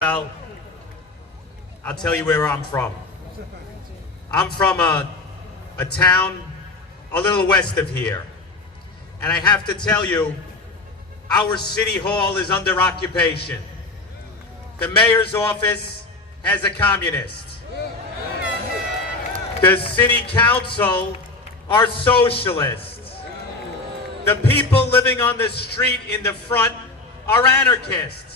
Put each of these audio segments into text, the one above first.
Well, I'll tell you where I'm from. I'm from a town a little west of here. And I have to tell you, our city hall is under occupation. The mayor's office has a communist. The city council are socialists. The people living on the street in the front are anarchists.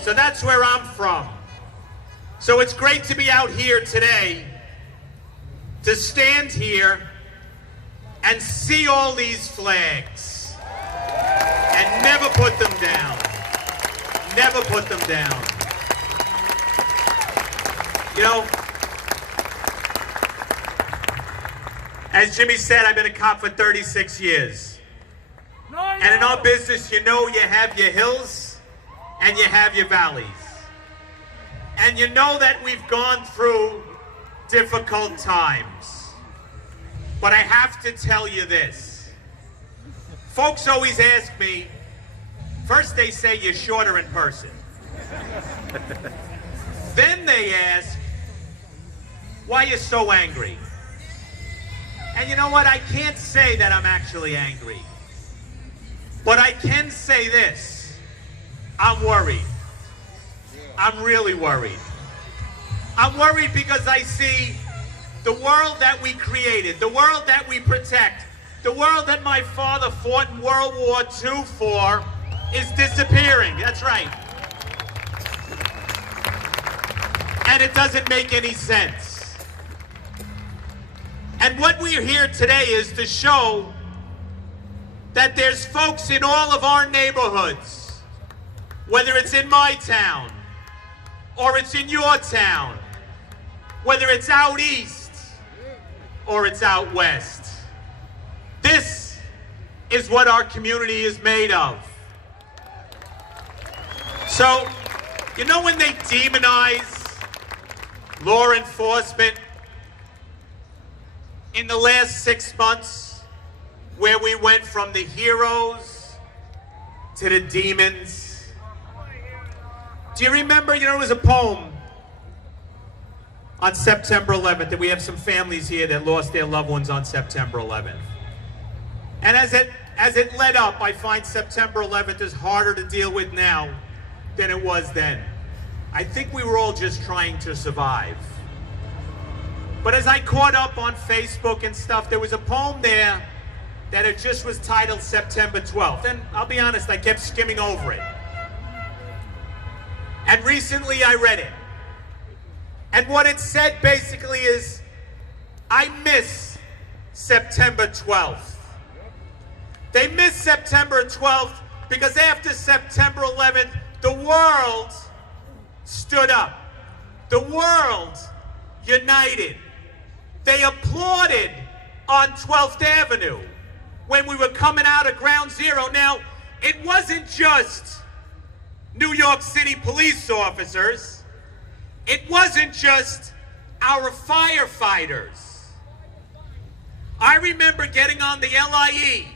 So that's where I'm from. So it's great to be out here today, to stand here and see all these flags and never put them down. Never put them down. You know, as Jimmy said, I've been a cop for 36 years. And in our business, you know, you have your hills and you have your valleys. And you know that we've gone through difficult times. But I have to tell you this. Folks always ask me, first they say you're shorter in person. Then they ask, why you're so angry? And you know what? I can't say that I'm actually angry. But I can say this. I'm worried. I'm really worried. I'm worried because I see the world that we created, the world that we protect, the world that my father fought in World War II for is disappearing. That's right. And it doesn't make any sense. And what we're here today is to show that there's folks in all of our neighborhoods, whether it's in my town, or it's in your town, whether it's out east, or it's out west. This is what our community is made of. So, you know when they demonize law enforcement, in the last 6 months, where we went from the heroes to the demons? Do you remember, there was a poem on September 11th, that we have some families here that lost their loved ones on September 11th. And as it led up, I find September 11th is harder to deal with now than it was then. I think we were all just trying to survive. But as I caught up on Facebook and stuff, there was a poem there that it just was titled September 12th. And I'll be honest, I kept skimming over it. And recently I read it. And what it said basically is, I miss September 12th. They miss September 12th because after September 11th, the world stood up. The world united. They applauded on 12th Avenue when we were coming out of Ground Zero. Now, it wasn't just New York City police officers. It wasn't just our firefighters. I remember getting on the LIE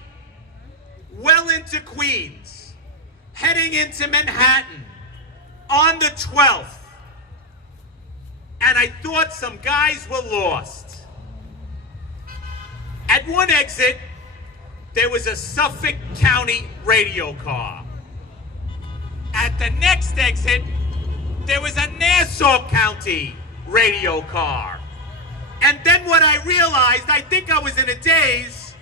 well into Queens, heading into Manhattan on the 12th. And I thought some guys were lost. At one exit, there was a Suffolk County radio car. At the next exit, there was a Nassau County radio car. And then what I realized, I think I was in a daze,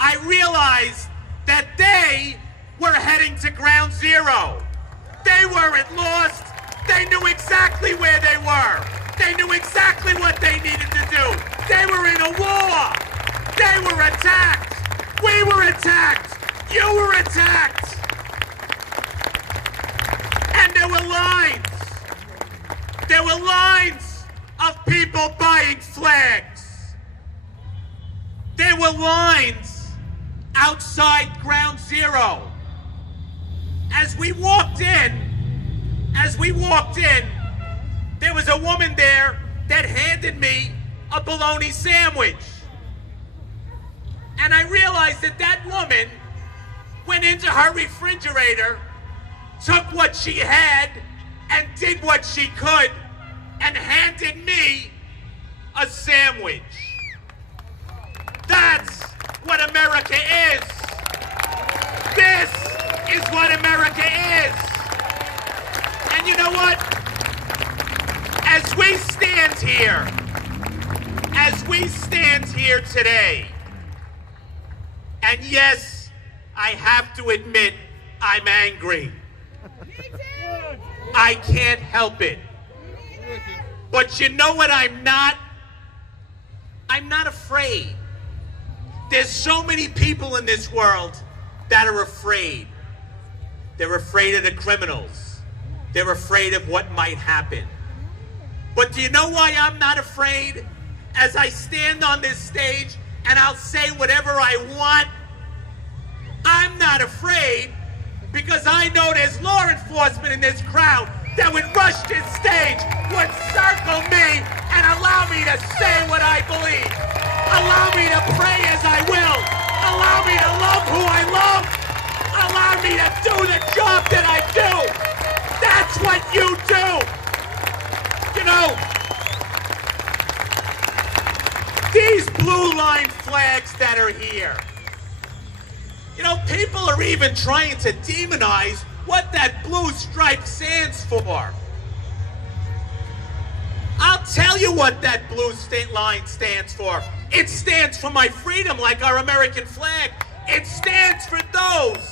I realized that they were heading to Ground Zero. They weren't lost. They knew exactly where they were. They knew exactly what they needed to do. They were in a war. They were attacked. We were attacked. You were attacked. And there were lines. There were lines of people buying flags. There were lines outside Ground Zero. As we walked in, there was a woman there that handed me a bologna sandwich. And I realized that that woman went into her refrigerator, took what she had, and did what she could and handed me a sandwich. That's what America is. This is what America is. And you know what? As we stand here today, and yes, I have to admit, I'm angry. I can't help it. But you know what I'm not? I'm not afraid. There's so many people in this world that are afraid. They're afraid of the criminals. They're afraid of what might happen. But do you know why I'm not afraid? As I stand on this stage and I'll say whatever I want, I'm not afraid because I know there's law enforcement in this crowd that would rush this stage, would circle me and allow me to say what I believe. Allow me to pray as I will. Allow me to love who I love. Allow me to do the job that I do. That's what you do. You know, these blue line flags that are here, you know, people are even trying to demonize what that blue stripe stands for. I'll tell you what that blue line stands for. It stands for my freedom, like our American flag. It stands for those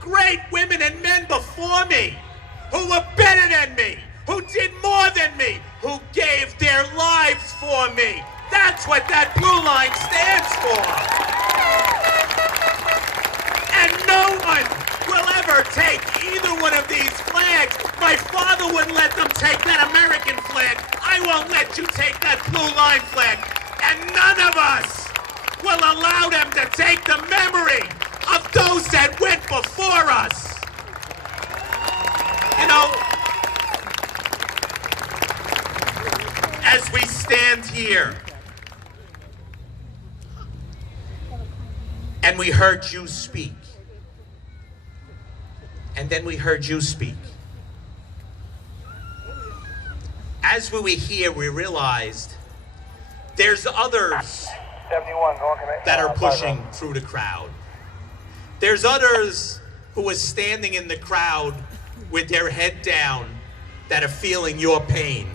great women and men before me who were better than me, who did more than me, who gave their lives for me. That's what that blue line stands for. And no one will ever take either one of these flags. My father wouldn't let them take that American flag. I won't let you take that blue line flag. And none of us will allow them to take the memory of those that went before us. You know, as we stand here, and we heard you speak, and then we heard you speak. As we were here, we realized there's others that are pushing through the crowd. There's others who are standing in the crowd with their head down that are feeling your pain.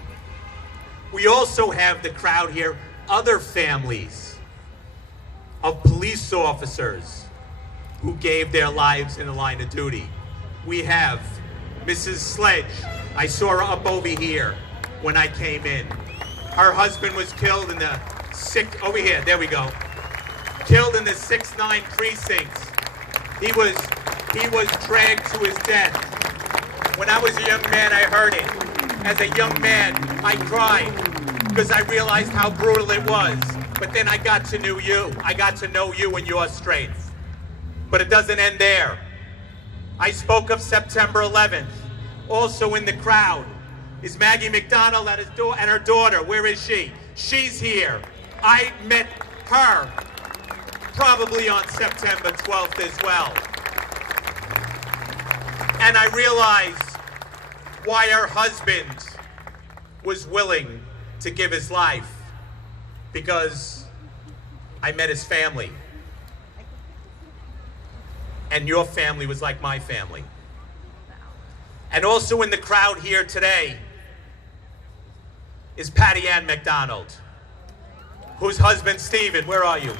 We also have the crowd here, other families of police officers who gave their lives in the line of duty. We have Mrs. Sledge. I saw her up over here when I came in. Her husband was killed in the over here, there we go. Killed in the 6-9 precinct. He was dragged to his death. When I was a young man, I heard it. As a young man, I cried because I realized how brutal it was. But then I got to know you. I got to know you and your strength. But it doesn't end there. I spoke of September 11th. Also in the crowd is Maggie McDonald and her daughter. Where is she? She's here. I met her probably on September 12th as well. And I realized why her husband was willing to give his life, because I met his family. And your family was like my family. And also in the crowd here today is Patty Ann McDonald, whose husband Stephen, where are you?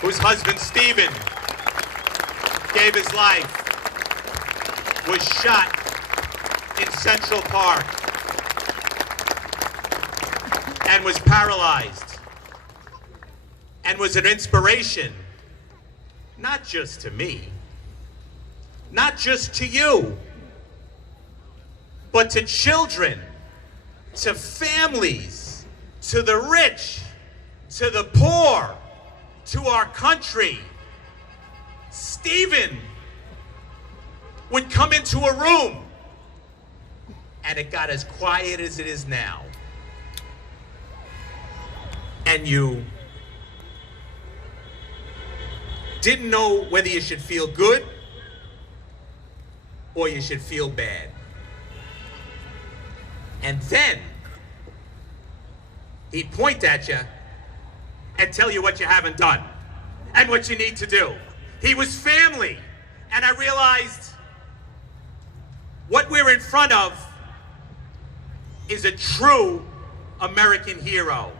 Whose husband Stephen gave his life, was shot in Central Park, and was paralyzed, and was an inspiration, not just to me, not just to you, but to children, to families, to the rich, to the poor, to our country. Stephen would come into a room and it got as quiet as it is now. And you didn't know whether you should feel good or you should feel bad. And then he'd point at you and tell you what you haven't done and what you need to do. He was family. And I realized what we're in front of is a true American hero.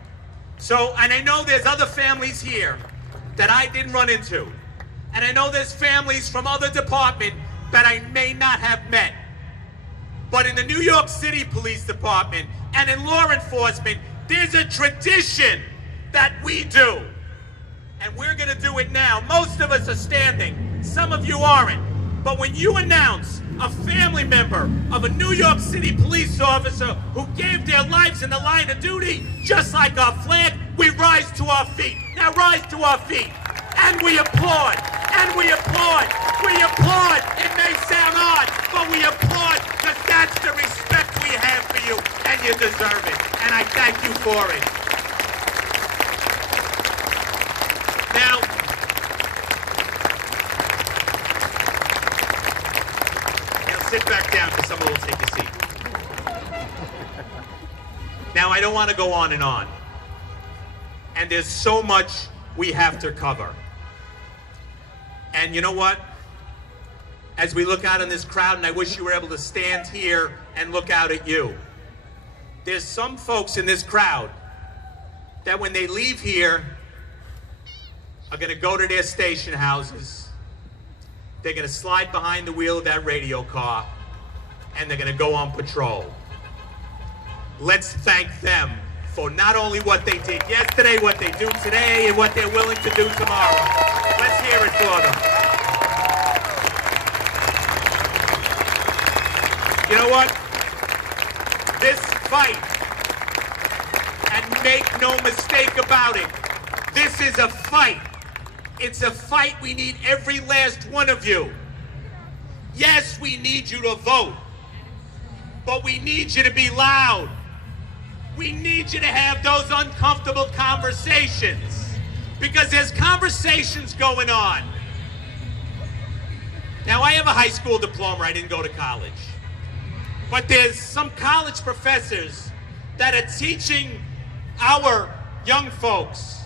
So, and I know there's other families here that I didn't run into. And I know there's families from other departments that I may not have met. But in the New York City Police Department and in law enforcement, there's a tradition that we do. And we're gonna do it now. Most of us are standing, some of you aren't. But when you announce a family member of a New York City police officer who gave their lives in the line of duty, just like our flag, we rise to our feet. Now rise to our feet. And we applaud. And we applaud. We applaud. It may sound odd, but we applaud because that's the respect we have for you, and you deserve it. And I thank you for it. Now, sit back down because someone will take a seat. Now, I don't want to go on. And there's so much we have to cover. And you know what? As we look out in this crowd, and I wish you were able to stand here and look out at you. There's some folks in this crowd that when they leave here are going to go to their station houses. They're going to slide behind the wheel of that radio car, and they're going to go on patrol. Let's thank them for not only what they did yesterday, what they do today, and what they're willing to do tomorrow. Let's hear it for them. You know what? This fight, and make no mistake about it, this is a fight. It's a fight we need every last one of you. Yes, we need you to vote, but we need you to be loud. We need you to have those uncomfortable conversations because there's conversations going on. Now, I have a high school diploma. I didn't go to college. But there's some college professors that are teaching our young folks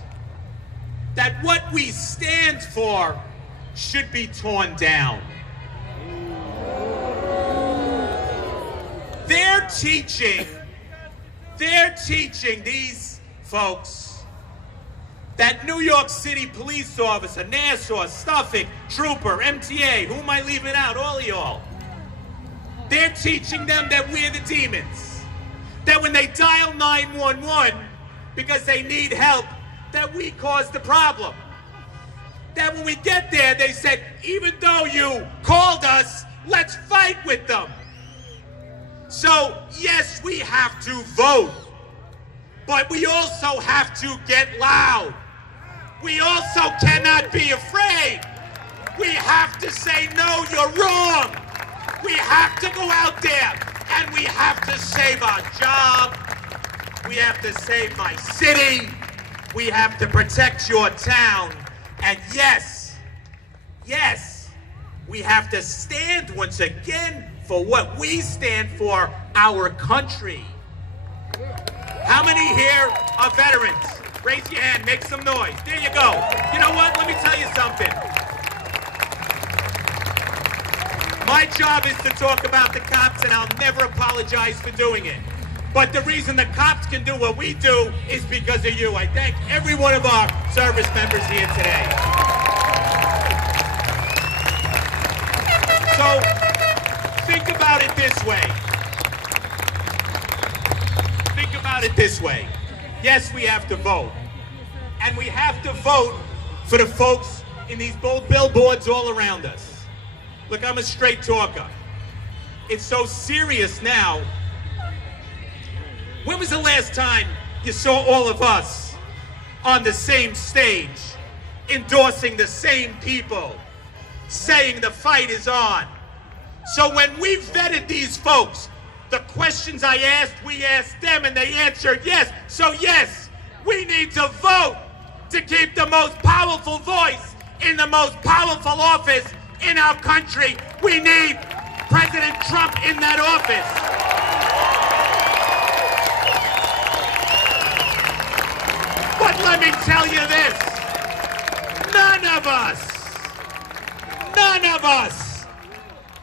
that what we stand for should be torn down. They're teaching these folks that New York City police officer, Nassau, Suffolk, Trooper, MTA, who am I leaving out? All of y'all. They're teaching them that we're the demons. That when they dial 911 because they need help, that we caused the problem. That when we get there, they said, even though you called us, let's fight with them. So, yes, we have to vote, but we also have to get loud. We also cannot be afraid. We have to say, no, you're wrong. We have to go out there and we have to save our job. We have to save my city. We have to protect your town. And yes, we have to stand once again for what we stand for, our country. How many here are veterans? Raise your hand, make some noise. There you go. You know what? Let me tell you something. My job is to talk about the cops, and I'll never apologize for doing it. But the reason the cops can do what we do is because of you. I thank every one of our service members here today. So, think about it this way. Think about it this way. Yes, we have to vote. And we have to vote for the folks in these bold billboards all around us. Look, I'm a straight talker. It's so serious now. When was the last time you saw all of us on the same stage, endorsing the same people, saying the fight is on? So when we vetted these folks, the questions I asked, we asked them, and they answered yes. So yes, we need to vote to keep the most powerful voice in the most powerful office in our country. We need President Trump in that office. tell you this. None of us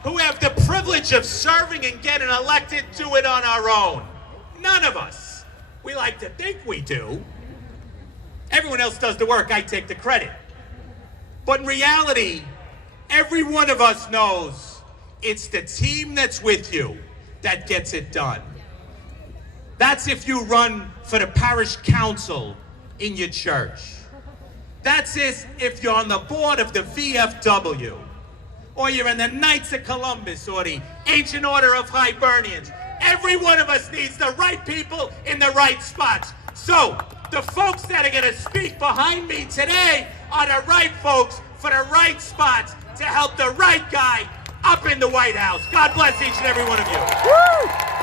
who have the privilege of serving and getting elected do it on our own. None of us. We like to think we do. Everyone else does the work, I take the credit. But in reality, every one of us knows it's the team that's with you that gets it done. That's if you run for the parish council in your church. That's if you're on the board of the VFW, or you're in the Knights of Columbus, or the Ancient Order of Hibernians. Every one of us needs the right people in the right spots. So, the folks that are gonna speak behind me today are the right folks for the right spots to help the right guy up in the White House. God bless each and every one of you. Woo!